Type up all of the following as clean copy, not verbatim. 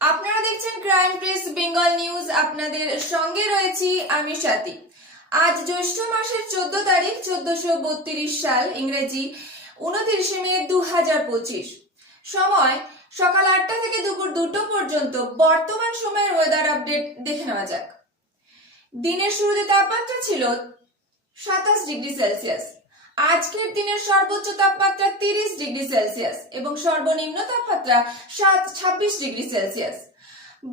আপনারা দেখছেন crime press Bengal news. আপনাদের সঙ্গে রয়েছি আমি স্বাতী। আজ জ্যৈষ্ঠ মাসের 14 তারিখ 1432 সাল, ইংরেজি 29 মে 2025। সময় সকাল 8টা থেকে দুপুর 2টো পর্যন্ত। বর্তমান সময়ের ওয়েদার আপডেট দেখে নেওয়া যাক। দিনের শুরুতে তাপমাত্রা ছিল 27 ডিগ্রি সেলসিয়াস। আজকের দিনের সর্বোচ্চ তাপমাত্রা 30 ডিগ্রি সেলসিয়াস এবং সর্বনিম্ন তাপমাত্রা 26 ডিগ্রি সেলসিয়াস।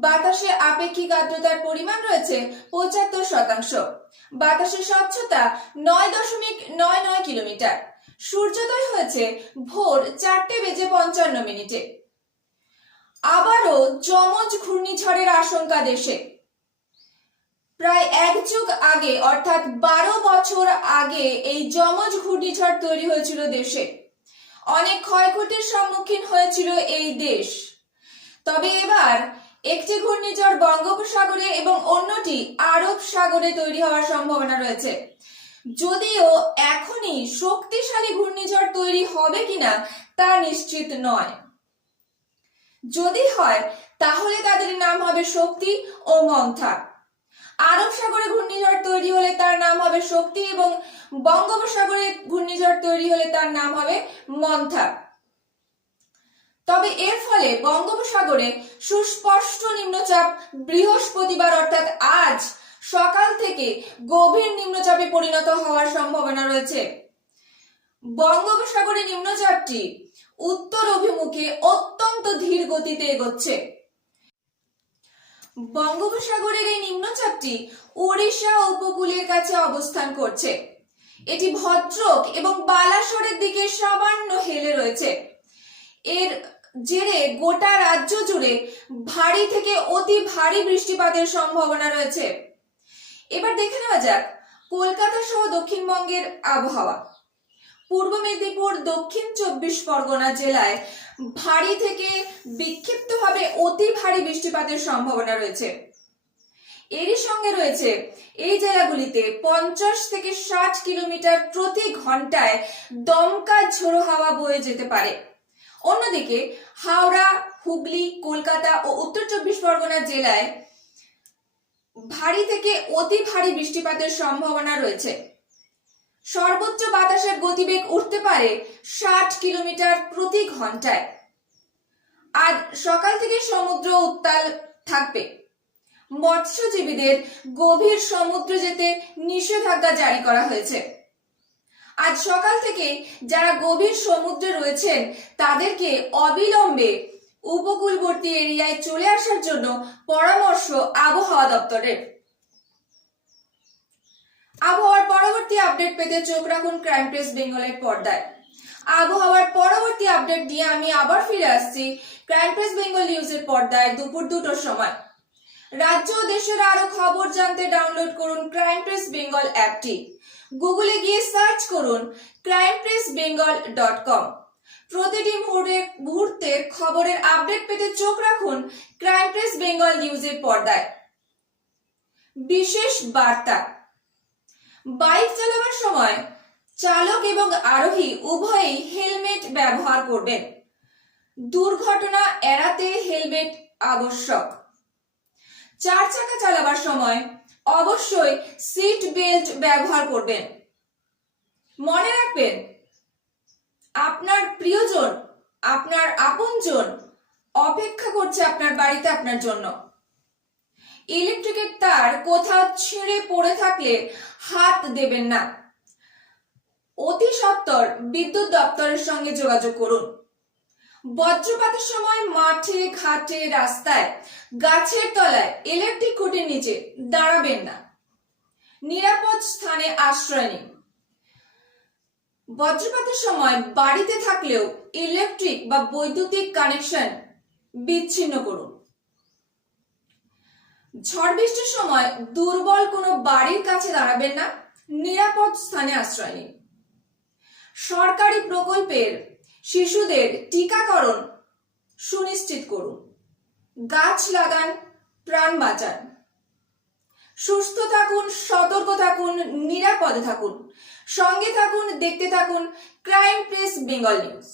বাতাসে আপেক্ষিক আর্দ্রতার পরিমাণ রয়েছে 75%। বাতাসের স্বচ্ছতা 9.99 কিলোমিটার। সূর্যোদয় হয়েছে ভোর 4:55 আবারও যমজ ঘূর্ণিঝড়ের আশঙ্কা দেশে। প্রায় এক যুগ আগে অর্থাৎ 12 বছর আগে এই যমজ ঘূর্ণিঝড় তৈরি হয়েছিল দেশে। অনেক ক্ষয়ক্ষতির সম্মুখীন হয়েছিল এই দেশ। তবে এবার একটি ঘূর্ণিঝড় বঙ্গোপসাগরে এবং অন্যটি আরব সাগরে তৈরি হওয়ার সম্ভাবনা রয়েছে। যদিও এখনই শক্তিশালী ঘূর্ণিঝড় তৈরি হবে কিনা তা নিশ্চিত নয়। যদি হয় তাহলে তাদের নাম হবে শক্তি ও মন্থা। আরব সাগরে ঘূর্ণিঝড় তৈরি হলে তার নাম হবে শক্তি এবং বঙ্গোপসাগরে ঘূর্ণিঝড় তৈরি হলে তার নাম হবে মন্থা। তবে এর ফলে বঙ্গোপসাগরে সুস্পষ্ট নিম্নচাপ বৃহস্পতিবার অর্থাৎ আজ সকাল থেকে গভীর নিম্নচাপে পরিণত হওয়ার সম্ভাবনা রয়েছে। বঙ্গোপসাগরে নিম্নচাপটি উত্তর অভিমুখে অত্যন্ত ধীর গতিতে এগোচ্ছে। বঙ্গোপসাগরের এই নিম্নচাপটি ওড়িশা উপকূলের কাছে অবস্থান করছে। এটি ভদ্রক এবং বালাসোরের দিকে সামান্য হেলে রয়েছে। এর জেরে গোটা রাজ্য জুড়ে ভারী থেকে অতি ভারী বৃষ্টিপাতের সম্ভাবনা রয়েছে। এবার দেখে নেওয়া যাক কলকাতা সহ দক্ষিণবঙ্গের আবহাওয়া। পূর্ব মেদিনীপুর, দক্ষিণ 24 পরগনা জেলায় ভারী থেকে বিক্ষিপ্তভাবে অতি ভারী বৃষ্টিপাতের সম্ভাবনা রয়েছে। এরই সঙ্গে রয়েছে এই জেলাগুলিতে 50 থেকে 60 কিলোমিটার প্রতি ঘন্টায় দমকা ঝোড়ো হাওয়া বয়ে যেতে পারে। অন্যদিকে হাওড়া, হুগলি, কলকাতা ও উত্তর 24 পরগনা জেলায় ভারী থেকে অতি ভারী বৃষ্টিপাতের সম্ভাবনা রয়েছে। সর্বোচ্চ বাতাসের গতিবেগ উঠতে পারে 60 কিলোমিটার প্রতি ঘন্টায়। আজ সকাল থেকে সমুদ্র উত্তাল থাকবে। মৎস্যজীবীদের গভীর সমুদ্রে যেতে নিষেধাজ্ঞা জারি করা হয়েছে। আজ সকাল থেকে যারা গভীর সমুদ্রে রয়েছেন তাদেরকে অবিলম্বে উপকূলবর্তী এরিয়ায় চলে আসার জন্য পরামর্শ আবহাওয়া দপ্তরের। আবহাওয়ার পরবর্তী আপডেট পেতে চোখ রাখুন ক্রাইম প্রেস বেঙ্গলের পর্দায়। আবহাওয়ার পরবর্তী আপডেট নিয়ে আমি আবার ফিরে আসছি ক্রাইম প্রেস বেঙ্গল নিউজের পর্দায় দুপুর 2টোর সময়। রাজ্য ও দেশের আরো খবর জানতে ডাউনলোড করুন ক্রাইম প্রেস বেঙ্গল অ্যাপটি। গুগলে গিয়ে সার্চ করুন crimepressbengal.com। প্রতিটি মুহূর্তের খবরের আপডেট পেতে চোখ রাখুন ক্রাইম প্রেস বেঙ্গল নিউজের পর্দায়। বিশেষ বার্তা, বাইক চালাবার সময় চালক এবং আরোহী উভয়ই হেলমেট ব্যবহার করবেন। দুর্ঘটনা এড়াতে হেলমেট আবশ্যক। 4 চাকা চালাবার সময় অবশ্যই সিট বেল্ট ব্যবহার করবেন। মনে রাখবেন, আপনার প্রিয়জন, আপনার আপনজন অপেক্ষা করছে আপনার বাড়িতে আপনার জন্য। ইলেকট্রিকের তার কোথাও ছিঁড়ে পড়ে থাকলে হাত দেবেন না। অতি সত্বর বিদ্যুৎ দপ্তরের সঙ্গে যোগাযোগ করুন। বজ্রপাতের সময় মাঠে, ঘাটে, রাস্তায়, গাছের তলায়, ইলেকট্রিক খুঁটির নিচে দাঁড়াবেন না। নিরাপদ স্থানে আশ্রয় নিন। বজ্রপাতের সময় বাড়িতে থাকলেও ইলেকট্রিক বা বৈদ্যুতিক কানেকশন বিচ্ছিন্ন করুন। ঝড় বৃষ্টির সময় দুর্বল কোনো বাড়ির কাছে দাঁড়াবেন না। নিরাপদ স্থানে আশ্রয় নিন। সরকারি প্রকল্পের শিশুদের টিকাকরণ সুনিশ্চিত করুন। গাছ লাগান, প্রাণ বাঁচান। সুস্থ থাকুন, সতর্ক থাকুন, নিরাপদে থাকুন। সঙ্গে থাকুন, দেখতে থাকুন ক্রাইম প্রেস বেঙ্গল নিউজ।